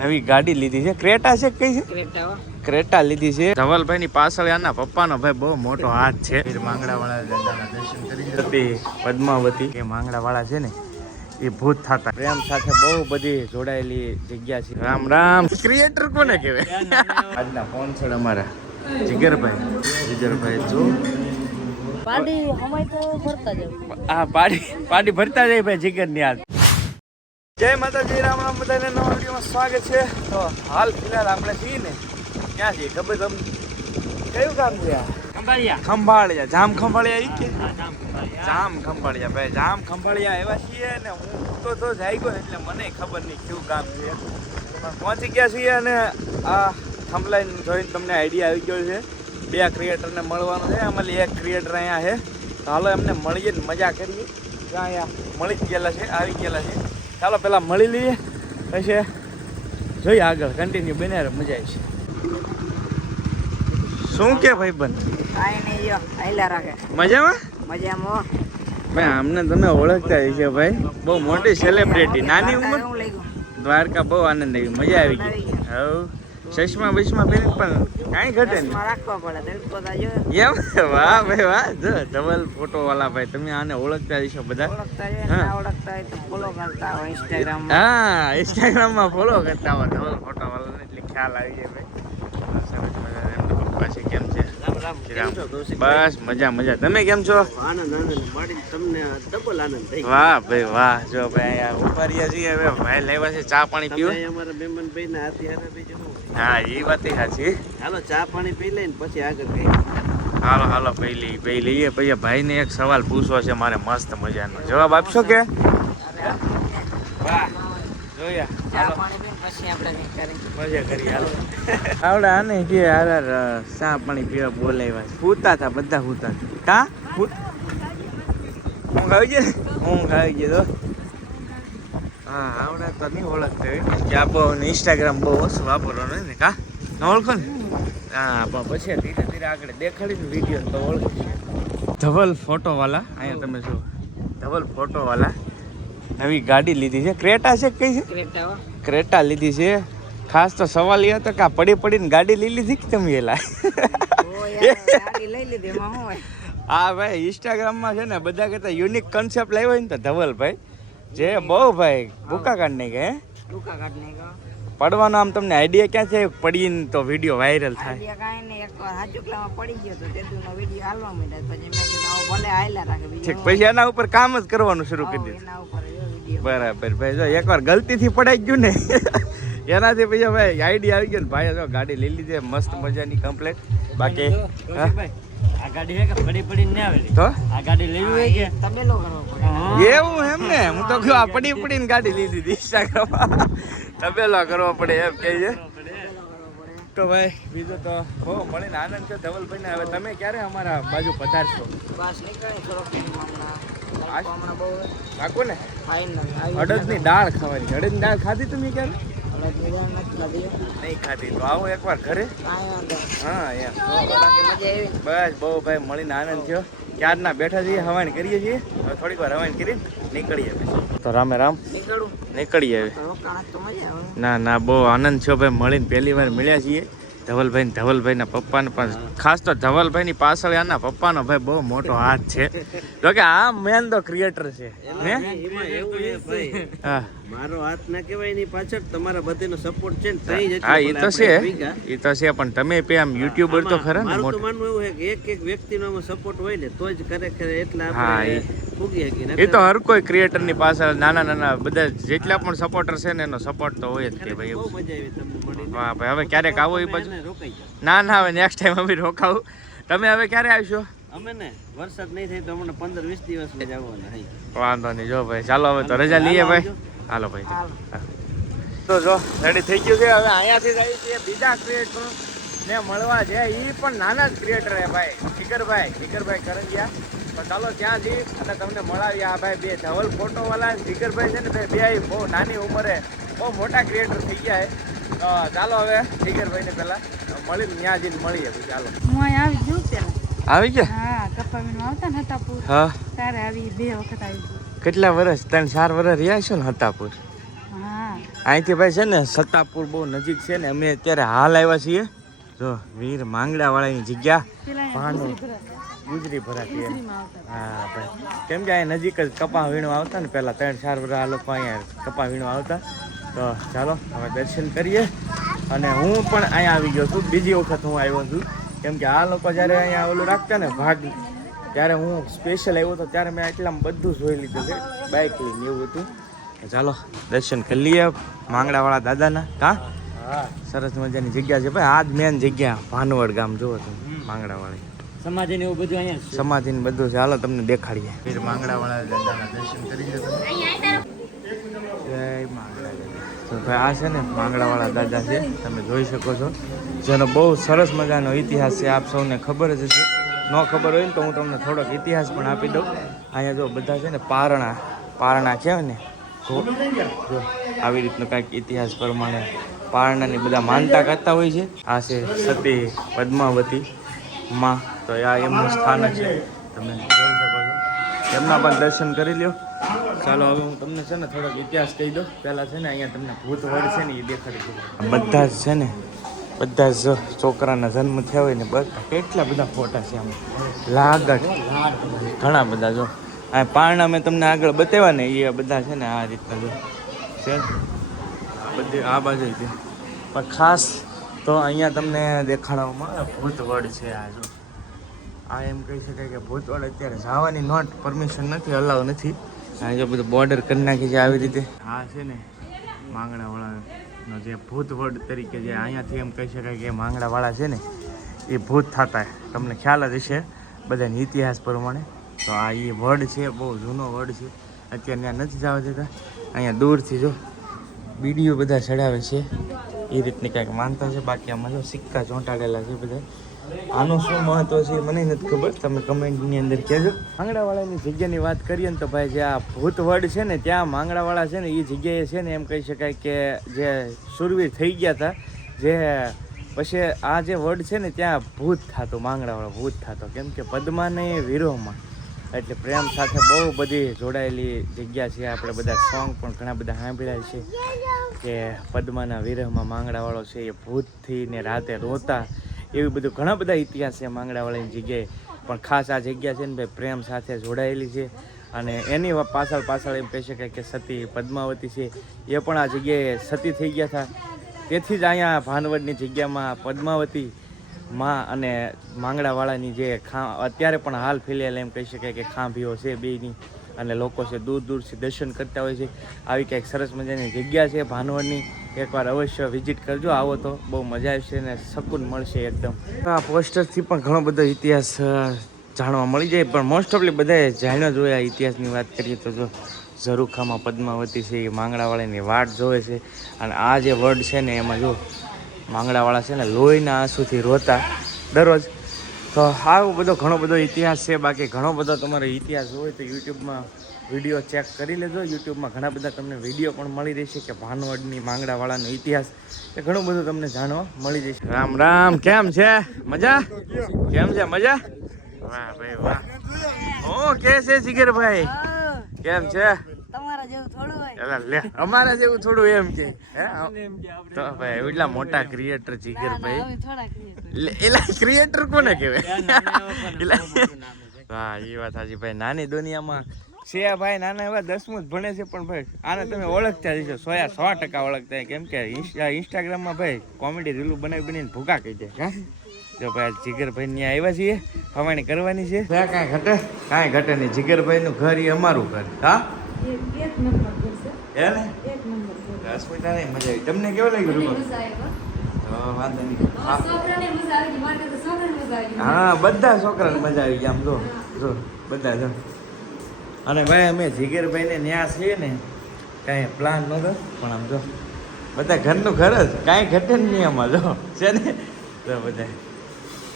નવી ગાડી લીધી છે. ક્રેટા છે કઈ છે? ક્રેટા લીધી છે. ધવલભાઈ ની પાછળ આના પપ્પાનો ભાઈ બહુ મોટો હાથ છે. માંગડા વાળા દાદાના દર્શન કરી પદ્માવતી એ માંગડા વાળા છે ને એ ભૂત થતા પ્રેમ સાથે બહુ બધી જોડાયેલી જગ્યા છે. રામ રામ. ક્રિએટર કોને કહેવાય? આજના ફોન છે અમારા જીગરભાઈ જો પાડી હમાય તો ભરતા જાવ. આ પાડી ભરતા જાય ભાઈ જીગર ની આજ. જય માતાજી, રામ રામ. બધાને નવા વિડીયોમાં સ્વાગત છે. તો હાલ ફિલહાલ આપણે છીએ ને ક્યાં છીએ ખબર તમને? કયું ગામ છે? ખંભાળિયા. જામ ખંભાળિયા ઈ કે જામ ખંભાળિયા ભાઈ. જામ ખંભાળિયા એવા છીએ ને હું તો જાય ગયો એટલે મને ખબર નહીં કયું ગામ છે. પણ પહોંચી ગયા છીએ અને આ થંબલાઈન જોઈને તમને આઈડિયા આવી ગયો છે. બે ક્રિએટરને મળવાનું છે. અમારી એક ક્રિએટર અહીંયા છે તો હાલો એમને મળીએ ને મજા કરીએ. ત્યાં અહીંયા મળી જ ગયેલા છે, આવી ગયેલા છે. ચાલો પહેલાં મળી લઈએ પછી જોઈએ આગળ કન્ટિન્યુ બને મજા આવી છે. શું કે ભાઈ બંધ મજામાં? ભાઈ અમને તમે ઓળખતા છે ભાઈ, બહુ મોટી સેલિબ્રિટી. નાની ઉંમર દ્વારકા બહુ આનંદ આવી, મજા આવી ગઈ. હવે ચશ્મા બસમાં પહેરી પણ કાંઈ ઘટે નહીં એમ. વાહ ભાઈ વાહ. જો ધવલ ફોટો વાળા ભાઈ, તમે આને ઓળખતા હશો બધા. હા, ઇન્સ્ટાગ્રામમાં ફોલો કરતા હોય ધવલ ફોટો વાળાને એટલે ખ્યાલ આવી જાય ભાઈ. સરસ મજા. એમના પપ્પા છે કેમ છે? બસ મજા મજા. તમે કેમ છો? વાહ ભાઈ વાહ. જો ભાઈ અહીંયા ઉભા રહ્યા છીએ. હવે ભાઈ લાવ્યા છે ચા પાણી પીવા. હા એ વાત સાચી. હાલો ચા પાણી પી લઈને પછી આગળ કઈ. હાલો પી લઈએ. પછી ભાઈને એક સવાલ પૂછવો છે મારે મસ્ત મજાનો. જવાબ આપશો કે? વાહ જોયા. મજા કરી. આવડે આને કે યાર ચા પાણી પીવા બોલાવ્યા. પૂતા હતા બધા પૂતા હતા. ઊંઘ આવી ગઈ. ઊંઘ આવી ગઈ તો હા આવડે તો નહીં ઓળખતા હોય કે આ બહુ ઇન્સ્ટાગ્રામ બહુ ઓછું વાપરવાનું ને કા ન ઓળખો ને. હા પણ પછી ધીરે ધીરે આગળ દેખાડીને વિડીયો તો ઓળખી. ધવલ ફોટોવાલા અહીંયા તમે જો ધવલ ફોટોવાલા નવી ગાડી લીધી છે. ક્રેટા છે કઈ છે? ક્રેટા લીધી છે. ખાસ તો સવાલ એ હતો કે આ પડીને ગાડી લઈ લીધી કે તમે એલા? હા ભાઈ ઇન્સ્ટાગ્રામમાં છે ને બધા કરતા યુનિક કન્સેપ્ટ લાવ્યો હોય ને તો ધવલભાઈ જે બહુ ભાઈ ભૂકા કાઢ નહીં ગયા. પડવાનો આમ તમને આઈડિયા ક્યાં છે? પડીને તો વિડીયો વાયરલ થાય. ઠીક પછી એના ઉપર કામ જ કરવાનું શરૂ કરી દીધું. બરાબર ભાઈ. જો એકવાર ગલતીથી પડાઈ ગયું ને એનાથી પછી ભાઈ આઈડિયા આવી ગયો ને ભાઈ જો ગાડી લઈ લીધી મસ્ત મજાની કમ્પ્લેટ. બાકી આ ગાડી હે કે પડી ન આવેલી તો આ ગાડી લેવી હોય કે તબેલો કરવો પડે એવું એમ ને? હું તો કહું આ પડીને ગાડી લઈ લીધી ઇન્સ્ટાગ્રામમાં તબેલો કરવો પડે એમ કહે છે. તો ભાઈ બીજું તો બહુ મળીને આનંદ છે ધવલભાઈ ને. હવે તમે ક્યારે અમારા બાજુ પધારશો? પાકું ને? અડદની દાળ ખાવાની. અડદની દાળ ખાધી તમે ક્યારે? નહીં ખાધી. તો આવો એકવાર ઘરે. હા એમ બસ બહુ ભાઈ મળીને આનંદ થયો. ક્યારના બેઠા છીએ, હવાણ કરીએ છીએ. હવે થોડીક વાર હવાણ કરીને નીકળીએ પછી તો રામે રામ નીકળીએ. ના બહુ આનંદ થયો ભાઈ મળીને. પહેલી વાર મળ્યા છીએ ધવલભાઈના પપ્પાને. પણ ખાસ તો ધવલભાઈની પાછળ આના પપ્પાનો ભાઈ બહુ મોટો હાથ છે. જો કે આ મેન તો ક્રિએટર છે. હા મારો હાથ ના કહેવાય એની પાછળ તમારા બધાનો સપોર્ટ છે ને. હા એ તો છે પણ તમે આમ યુટ્યુબર તો ખરા ને. મારું તો માનવું એવું છે કે એક વ્યક્તિનો આમાં સપોર્ટ હોય ને તો જ ખરેખર એટલા આપણે પૂગી શકીએ. એ તો હર કોઈ ક્રિએટર ની પાછળ નાના બધા જેટલા પણ સપોર્ટર છે ને એનો સપોર્ટ તો હોય જ કે ભાઈ. બહુ મજા આવી તમને મળીને. વાહ ભાઈ. હવે ક્યારેક આવો એ બાજુ? ના હવે નેક્સ્ટ ટાઈમ અમે રોકાવું. તમે હવે ક્યારે આવશો? અમે ને વરસાદ નહીં થાય તો અમને 15-20 દિવસમાં જવાના. વાંધો નહીં. જો ભાઈ ચાલો હવે તો રજા લઈએ ભાઈ. હાલો ભાઈ. તો જો રેડી થઈ ગયું છે. હવે અહીંયાથી જાય છે બીજા ક્રિએટર ને મળવા છે. એ પણ નાના જ ક્રિએટર હે ભાઈ. જીગરભાઈ કરંજિયા. તો ચાલો ત્યાં જઈ અને તમને મળાવી. આ ભાઈ બે ધવલ ફોટો વાળા જીગરભાઈ છે ને બે બહુ નાની ઉંમરે બહુ મોટા ક્રિએટર થઈ ગયા છે. તો ચાલો હવે જીગરભાઈને પેલા મળીને ત્યાં જઈને મળીએ. ચાલો આવી ગયા. હા કપાવીને આવતા ને હતાપુર. હા તારે આવી 2 વખત આવી. કેટલા વર્ષ? 3-4 વર્ષ રહ્યા છો ને હતાપુર? હા અહીંથી ભાઈ છે ને સત્તાપુર બહુ નજીક છે ને અમે અત્યારે હાલ આવ્યા છીએ જો વીર માંગડાવાળાની જગ્યા ભાનું ગુજરી ભરાતી એમ. હા ભાઈ કેમ કે અહીંયા નજીક જ કપા વીણવા આવતા ને પહેલાં 3-4 વર્ષ આ લોકો અહીંયા કપા વીણવા આવતા. તો ચાલો હવે દર્શન કરીએ. અને હું પણ અહીંયા આવી ગયો છું, બીજી વખત હું આવ્યો છું. કેમ કે આ લોકો જ્યારે અહીંયા ઓલું રાખતા ને ભાગ, ત્યારે હું સ્પેશિયલ આવ્યો હતો ત્યારે મેં એટલામાં બધું જોઈ લીધું છે, બાઇક લઈને એવું હતું. ચાલો દર્શન કરી લઈએ માંગડાવાળા દાદાના. હા સરસ મજાની જગ્યા છે ભાઈ. આ જ મેન જગ્યા ભાનવડ ગામ જોવો છો માંગડાવાળી સમાધિ ને એવું બધું અહીંયા સમાધિ ને બધું છે. હાલો તમને દેખાડીએ. ફીર માંગડાવાળા દાદાના દર્શન કરી લો તમે. જય માંગડા દાદા. તો ભાઈ આ છે ને માંગડાવાળા દાદા છે, તમે જોઈ શકો છો, જેનો બહુ સરસ મજાનો ઇતિહાસ છે. આપ સૌને ખબર જ હશે, ન ખબર હોય ને તો હું તમને થોડોક ઇતિહાસ પણ આપી દઉં. અહીંયા જો બધા છે ને પારણા કહેવાય ને, તો જો આવી રીતનો કાંઈક ઇતિહાસ પ્રમાણે પારણાની બધા માનતા કરતા હોય છે. આ છે સતી પદ્માવતી માં, તો આ એમનું સ્થાનક છે, તમે જોઈ શકો છો. એમના પણ દર્શન કરી લ્યો. ચાલો હવે હું તમને છે ને થોડોક ઇતિહાસ કહી દઉં. પહેલાં છે ને અહીંયા તમને ભૂતવડ છે ને એ દેખાડી દઉં. બધા જ છે ને, બધા જ છોકરાના જન્મ થયા હોય ને બધા કેટલા બધા ફોટા છે આમ લાગત ઘણા બધા. જો આ પારણા મેં તમને આગળ બતાવ્યા ને એ બધા છે ને આ રીતના જો છે બધી આ બાજુ છે. પણ ખાસ તો અહીંયા તમને દેખાડવામાં ભૂતવડ છે. આ જો આ એમ કહી શકાય કે ભૂતવડ અત્યારે જવાની નોટ પરમિશન નથી, અલાવ નથી. આ જો બધું બોર્ડર કરી નાખી છે આવી રીતે. આ છે ને માંગડાવાળાનો જે ભૂતવડ તરીકે જે અહીંયાથી એમ કહી શકાય કે માંગડાવાળા છે ને એ ભૂત થતા, તમને ખ્યાલ જ હશે બધાને ઇતિહાસ પ્રમાણે. તો આ એ વડ છે, બહુ જૂનો વડ છે. અત્યારે ત્યાં નથી જવા દેતા. અહીંયા દૂરથી જો બીડીઓ બધા ચડાવે છે, એ રીતની કાંઈક માનતા છે. બાકી આમાં જો સિક્કા ચોંટાડેલા છે બધા. આનું શું મહત્વ છે મને નથી ખબર, તમે કમેન્ટની અંદર કહેજો. માંગડાવાળાની જગ્યાની વાત કરીએ ને તો ભાઈ જે આ ભૂતવડ છે ને ત્યાં માંગડાવાળા છે ને એ જગ્યાએ છે ને એમ કહી શકાય કે જે શૂરવીર થઈ ગયા હતા, જે પછી આ જે વડ છે ને ત્યાં ભૂત થતો, માંગડાવાળો ભૂત થતો. કેમ કે પદ્માને વિરોહમાં એટલે પ્રેમ સાથે બહુ બધી જોડાયેલી જગ્યા છે. આપણે બધા સોંગ પણ ઘણા બધા સાંભળ્યા છે કે પદ્માના વિરહમાં માંગડાવાળો છે એ ભૂતથી ને રાતે રોતા, એવું બધું ઘણા બધા ઇતિહાસ છે માંગડાવાળાની જગ્યાએ. પણ ખાસ આ જગ્યા છે ને ભાઈ પ્રેમ સાથે જોડાયેલી છે. અને એની પાછળ એમ કહી શકાય કે સતી પદ્માવતી છે એ પણ આ જગ્યાએ સતી થઈ ગયા હતા. તેથી જ અહીંયા ભાનવડની જગ્યામાં પદ્માવતી માં અને માંગડાવાળાની જે અત્યારે પણ હાલ ફેલાયેલા એમ કહી શકાય કે ખાંભીઓ છે બેયની, અને લોકો છે દૂર દૂરથી દર્શન કરતા હોય છે. આવી કંઈક સરસ મજાની જગ્યા છે ભાનવડની, એકવાર અવશ્ય વિઝિટ કરજો. આવો તો બહુ મજા આવશે ને શકૂન મળશે એકદમ. આ પોસ્ટરથી પણ ઘણો બધો ઇતિહાસ જાણવા મળી જાય, પણ મોસ્ટ ઓફલી બધાએ જાણ્યો જ હોય. આ ઇતિહાસની વાત કરીએ તો જો ઝરૂખામાં પદ્માવતી છે એ માંગડાવાળાની વાટ જોવે છે. અને આ જે વર્ડ છે ને એમાં જો માંગડાવાળા છે ને લોહીના આંસુથી રોતા દરરોજ. તો આવો બધો ઘણો બધો ઇતિહાસ છે. બાકી ઘણો બધો તમારો ઇતિહાસ હોય તો યુટ્યુબમાં વિડીયો ચેક કરી લેજો. યુટ્યુબમાં ઘણા બધા તમને વિડીયો પણ મળી રહેશે કે ભાનવડની માંગડાવાળાનો ઇતિહાસ એ ઘણું બધું તમને જાણવા મળી જશે. રામ રામ, કેમ છે? મજા? કેમ છે? મજા? વાહ ભાઈ વાહ. હું કે છે જીગરભાઈ, કેમ છે? તમારા જેવું થોડું હોય. લે અમારા જેવું થોડું એમ કે તો ભાઈ એટલા મોટા ક્રિએટર જીગરભાઈ. એલા ક્રિએટર કોને કહેવાય? હા એ વાત સાચી ભાઈ. નાની દુનિયામાં છે ભાઈ, નાના એવા 10મું જ ભણે છે, પણ ભાઈ આને તમે ઓળખતા જશો 100% ઓળખતા. કેમ કે ઇન્સ્ટાગ્રામમાં ભાઈ કોમેડી રીલું બનાવીને ભૂકા કહી દે. હા જો ભાઈ જીગરભાઈ ત્યાં આવ્યા છીએ, ફવાણી કરવાની છે. કાંઈ ઘટે નહીં. જીગરભાઈનું ઘર એ અમારું ઘર. હા હે ને રસમિતા નહીં મજા આવી. તમને કેવું લાગ્યું? વાંધો નહીં. હા બધા છોકરાને મજા આવી ગયા. આમ જો બધા જો. અને ભાઈ અમે જીગરભાઈને ન્યા છીએ ને કાંઈ પ્લાન નહોતો, પણ આમ જો બધા ઘરનું ઘર જ, કાંઈ ઘટે નહીં આમાં જો છે ને તો બધા.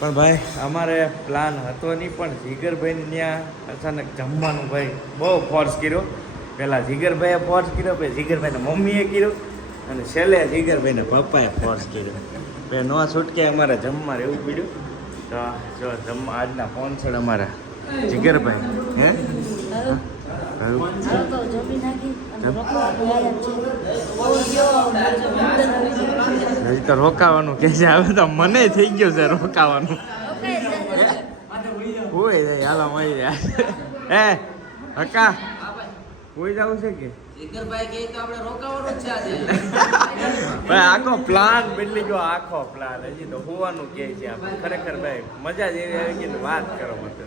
પણ ભાઈ અમારે પ્લાન હતો નહીં, પણ જીગરભાઈને ત્યાં અચાનક જમવાનું ભાઈ બહુ ફોર્સ કર્યો. પહેલાં જીગરભાઈએ ફોર્સ કર્યો, પછી જીગરભાઈને મમ્મીએ કર્યો, અને છેલ્લે જીગરભાઈને પપ્પાએ ફોર્સ કર્યો. ભાઈ નો છૂટકે અમારે જમવા રહેવું પડ્યું. તો જો જમવા આજના સ્પોન્સર અમારા જીગરભાઈ. હે હજી તો રોકાવાનું કે છે, હવે તો મને થઈ ગયું છે રોકાવાનું. હોય જાય હાલો મળી જાય. હકા કોઈ જવું છે કે ભાઈ આખો પ્લાન બદલી ગયો, આખો પ્લાન. હજી તો હોવાનું કે છે આપણે ખરેખર ભાઈ મજા જેવી આવી ગઈ ને વાત કરો મત.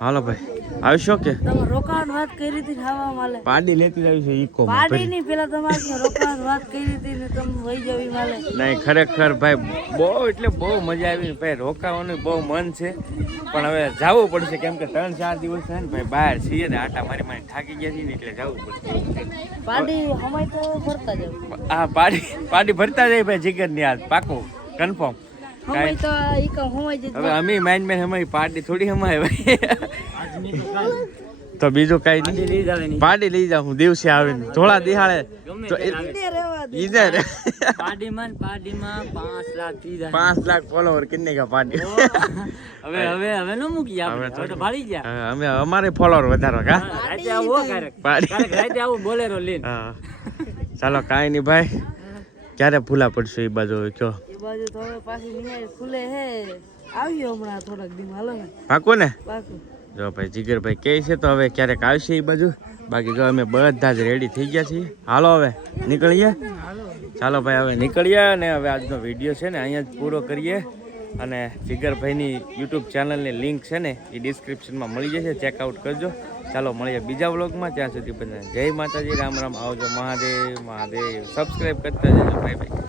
હાલો ભાઈ આવશો કે તમે રોકાવાની વાત કરી હતી ખાવા માલે પાડી લેતી આવી છે ઈકો પાડી ની પેલા તમારે રોકાવાની વાત કરી હતી ને તમે વહી જવી માલે. નહીં ખરેખર ભાઈ બહુ એટલે બહુ મજા આવી ને ભાઈ રોકાવાનું બહુ મન છે, પણ હવે જવું પડશે કેમ કે 3-4 દિવસ છે ને ભાઈ બહાર છીએ ને આટા મારી મારી થાકી ગયા છીએ ને એટલે જવું પડશે. પાડી હમાય તો ભરતા જાવ. હા પાડી ભરતા જાય ભાઈ જીગરની હાથ પાકું કન્ફર્મ. હમાય તો ઈ કા હમાય જ. હવે અમે માઇન્ડ મેં અમારી પાર્ટી થોડી અમારે ભાઈ તો બીજું કઈ નહીં. પાર્ટી લઈ જાવ હું દિવસે આવીને થોડા દિહાળે તો ઈધર પાડીમાં 5 લાખ થી 5 લાખ ફોલોવર કિન્ને કા પાર્ટી. હવે નો મૂકી આપણે તો ભાળી ગયા. અમે અમારે ફોલોવર વધારો કા રાતે આવો ક્યારેક રાતે આવો બોલેરો લઈને. હા ચાલો કાઈ નહીં ભાઈ, ક્યારે ભૂલા પડશે એ બાજુ કયો. એ બાજુ તો હવે પાછી નિહાળ ખુલે હે આવ્યો હમણાં થોડાક દી હાલો ને પાકું ને. પાકું. જો ભાઈ જીગરભાઈ કહે છે તો હવે ક્યારેક આવશે એ બાજુ. બાકી જો અમે બધા જ રેડી થઈ ગયા છીએ. હાલો હવે નીકળીએ. ચાલો ભાઈ હવે નીકળીએ અને હવે આજનો વિડીયો છે ને અહીંયા જ પૂરો કરીએ. અને જીગરભાઈની યુટ્યુબ ચેનલની લિંક છે ને એ ડિસ્ક્રિપ્શનમાં મળી જશે, ચેકઆઉટ કરજો. ચાલો મળીએ બીજા વ્લોગમાં, ત્યાં સુધી બધાને જય માતાજી, રામ રામ, આવજો, મહાદેવ મહાદેવ. સબસ્ક્રાઈબ કરતા જજો ભાઈ.